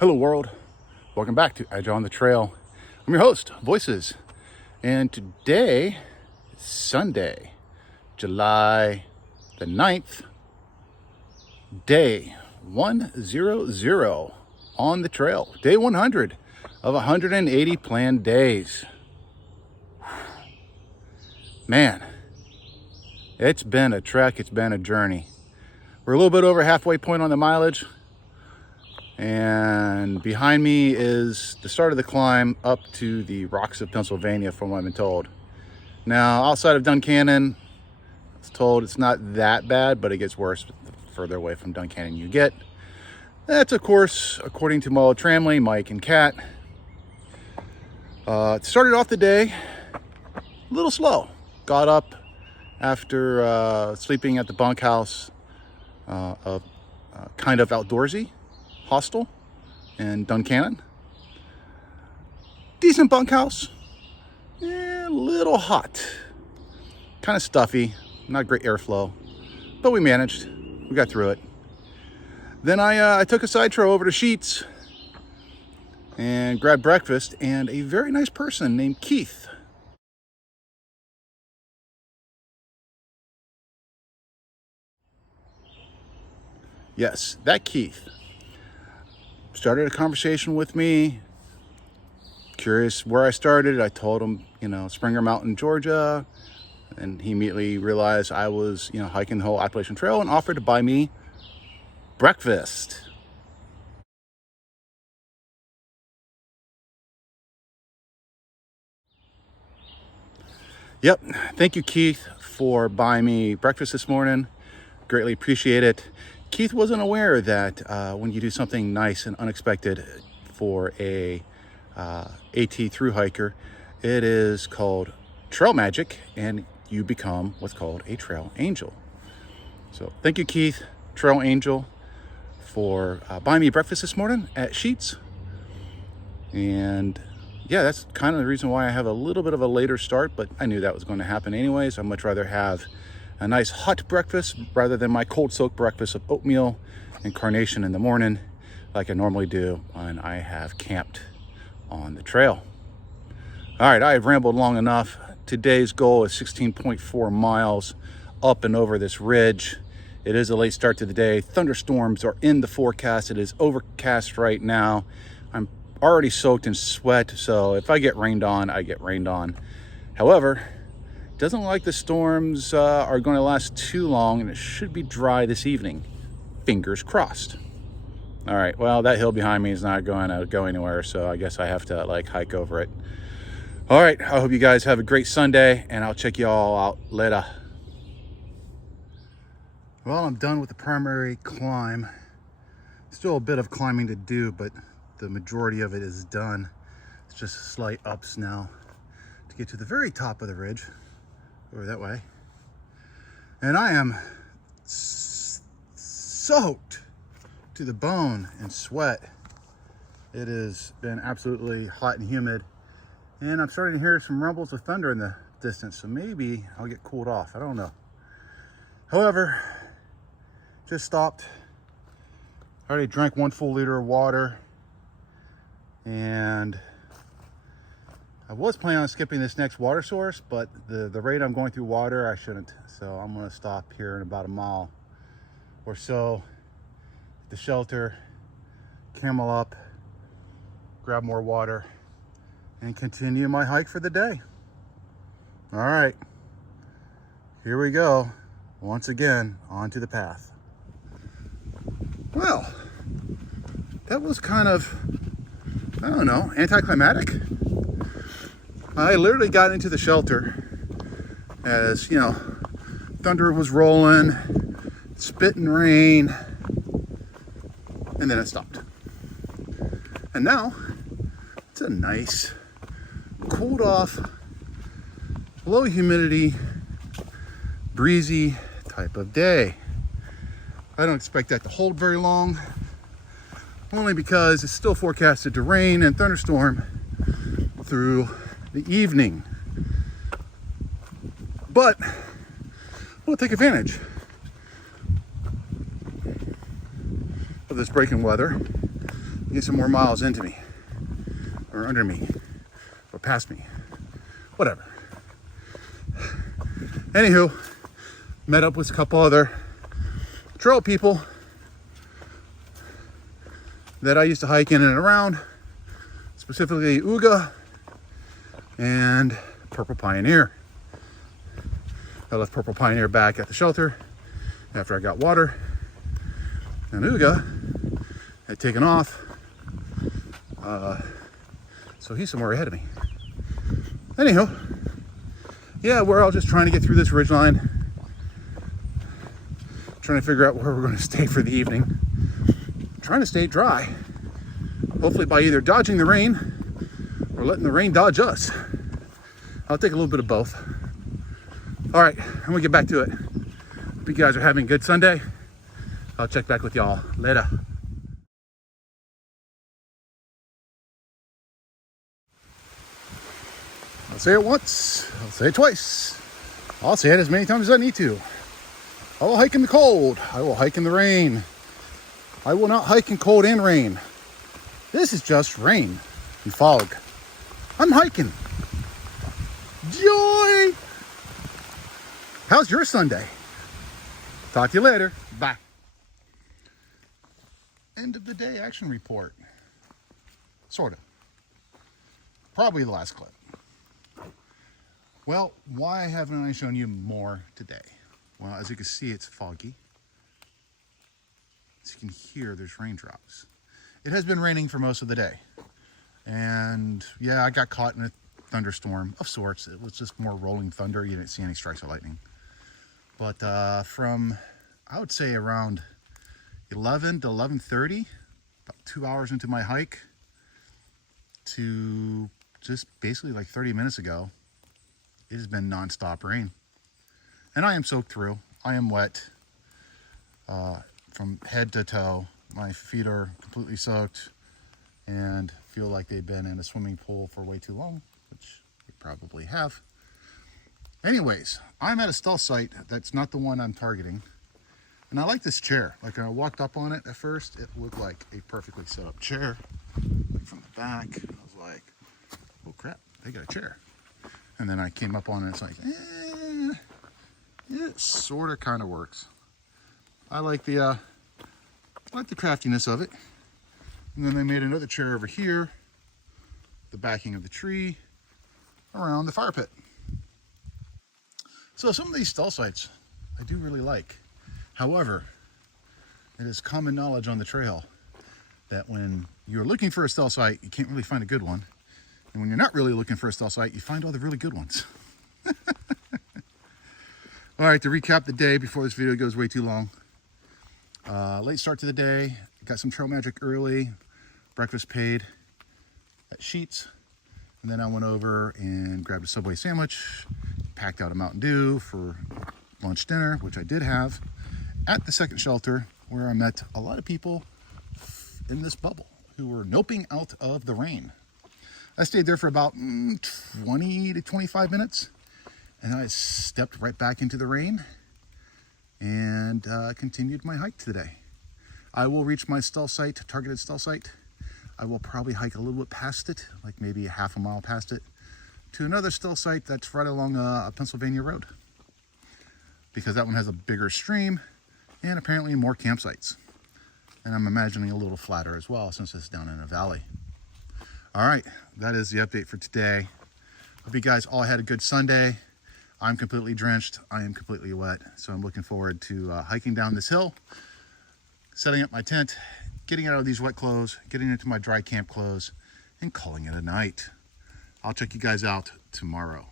Hello world, welcome back to Agile on the Trail. I'm your host, Voices, and today is Sunday, July the 9th, day 100 on the trail, day 100 of 180 planned days. Man, it's been a trek, it's been a journey. We're a little bit over halfway point on the mileage. And behind me is the start of the climb up to the rocks of Pennsylvania, from what I've been told. Now, outside of Duncannon, I was told it's not that bad, but it gets worse the further away from Duncannon you get. That's, of course, according to my old tramley, Mike and Kat. It started off the day a little slow. Got up after sleeping at the bunkhouse of kind of outdoorsy hostel in Duncannon. Decent bunkhouse, a little hot, kind of stuffy, not great airflow, but we managed. We got through it. Then I took a side trail over to Sheets and grabbed breakfast, and a very nice person named Keith. Yes, that Keith started a conversation with me, curious where I started. I told him, Springer Mountain, Georgia, and he immediately realized I was, hiking the whole Appalachian Trail and offered to buy me breakfast. Yep, thank you, Keith, for buying me breakfast this morning. Greatly appreciate it. Keith wasn't aware that when you do something nice and unexpected for a AT thru hiker, it is called trail magic, and you become what's called a trail angel. So thank you, Keith, trail angel, for buying me breakfast this morning at Sheets. And yeah, that's kind of the reason why I have a little bit of a later start, but I knew that was going to happen anyways. I'd much rather have a nice hot breakfast rather than my cold soaked breakfast of oatmeal and carnation in the morning like I normally do when I have camped on the trail. All right, I have rambled long enough. Today's goal is 16.4 miles up and over this ridge. It is a late start to the day. Thunderstorms are in the forecast. It is overcast right now. I'm already soaked in sweat, so if I get rained on, I get rained on. However, doesn't look like the storms are going to last too long, and it should be dry this evening. Fingers crossed. All right, well, that hill behind me is not going to go anywhere, so I guess I have to hike over it. All right, I hope you guys have a great Sunday, and I'll check you all out later. Well, I'm done with the primary climb. Still a bit of climbing to do, but the majority of it is done. It's just slight ups now to get to the very top of the ridge. Over that way. And I am soaked to the bone in sweat. It has been absolutely hot and humid, and I'm starting to hear some rumbles of thunder in the distance, so maybe I'll get cooled off. I don't know. However, just stopped. I already drank 1 full liter of water, and I was planning on skipping this next water source, but the rate I'm going through water, I shouldn't. So I'm gonna stop here in about a mile or so at the shelter, camel up, grab more water, and continue my hike for the day. All right, here we go. Once again, onto the path. Well, that was kind of, I don't know, anticlimactic. I literally got into the shelter as, thunder was rolling, spitting rain, and then it stopped. And now it's a nice, cooled off, low humidity, breezy type of day. I don't expect that to hold very long, only because it's still forecasted to rain and thunderstorm through the evening. But we'll take advantage of this break in weather get some more miles into me, or under me, or past me, whatever. Anywho, met up with a couple other trail people that I used to hike in and around, specifically Uga and Purple Pioneer. I left Purple Pioneer back at the shelter after I got water, and Uga had taken off, so he's somewhere ahead of me. Anyhow, yeah, we're all just trying to get through this ridgeline, trying to figure out where we're going to stay for the evening, trying to stay dry, hopefully by either dodging the rain or letting the rain dodge us. I'll take a little bit of both. All right, I'm gonna get back to it. Hope you guys are having a good Sunday. I'll check back with y'all later. I'll say it once, I'll say it twice. I'll say it as many times as I need to. I will hike in the cold. I will hike in the rain. I will not hike in cold and rain. This is just rain and fog. I'm hiking. Joy! How's your Sunday? Talk to you later. Bye. End of the day action report. Sort of. Probably the last clip. Well, why haven't I shown you more today? Well, as you can see, it's foggy. As you can hear, there's raindrops. It has been raining for most of the day. And yeah, I got caught in a thunderstorm of sorts. It was just more rolling thunder. You didn't see any strikes of lightning. But from, I would say around 11 to 11:30, about 2 hours into my hike, to just basically like 30 minutes ago, it has been nonstop rain. And I am soaked through. I am wet from head to toe. My feet are completely soaked and feel like they've been in a swimming pool for way too long, which they probably have. Anyways, I'm at a stealth site that's not the one I'm targeting. And I like this chair. Like when I walked up on it at first, it looked like a perfectly set up chair. Like from the back, I was like, oh crap, they got a chair. And then I came up on it, it's like, it sort of kind of works. I like the craftiness of it. And then they made another chair over here, the backing of the tree, around the fire pit. So some of these stealth sites I do really like. However, it is common knowledge on the trail that when you're looking for a stealth site, you can't really find a good one. And when you're not really looking for a stealth site, you find all the really good ones. All right, to recap the day before this video goes way too long. Late start to the day, got some trail magic early, breakfast paid at Sheetz, and then I went over and grabbed a Subway sandwich, packed out a Mountain Dew for lunch dinner, which I did have, at the second shelter where I met a lot of people in this bubble who were noping out of the rain. I stayed there for about 20 to 25 minutes, and I stepped right back into the rain and continued my hike today. I will reach my stealth site, targeted stealth site. I will probably hike a little bit past it, like maybe a half a mile past it, to another stealth site that's right along a Pennsylvania road, because that one has a bigger stream and apparently more campsites. And I'm imagining a little flatter as well, since it's down in a valley. All right, that is the update for today. Hope you guys all had a good Sunday. I'm completely drenched. I am completely wet. So I'm looking forward to hiking down this hill, setting up my tent, getting out of these wet clothes, getting into my dry camp clothes, and calling it a night. I'll check you guys out tomorrow.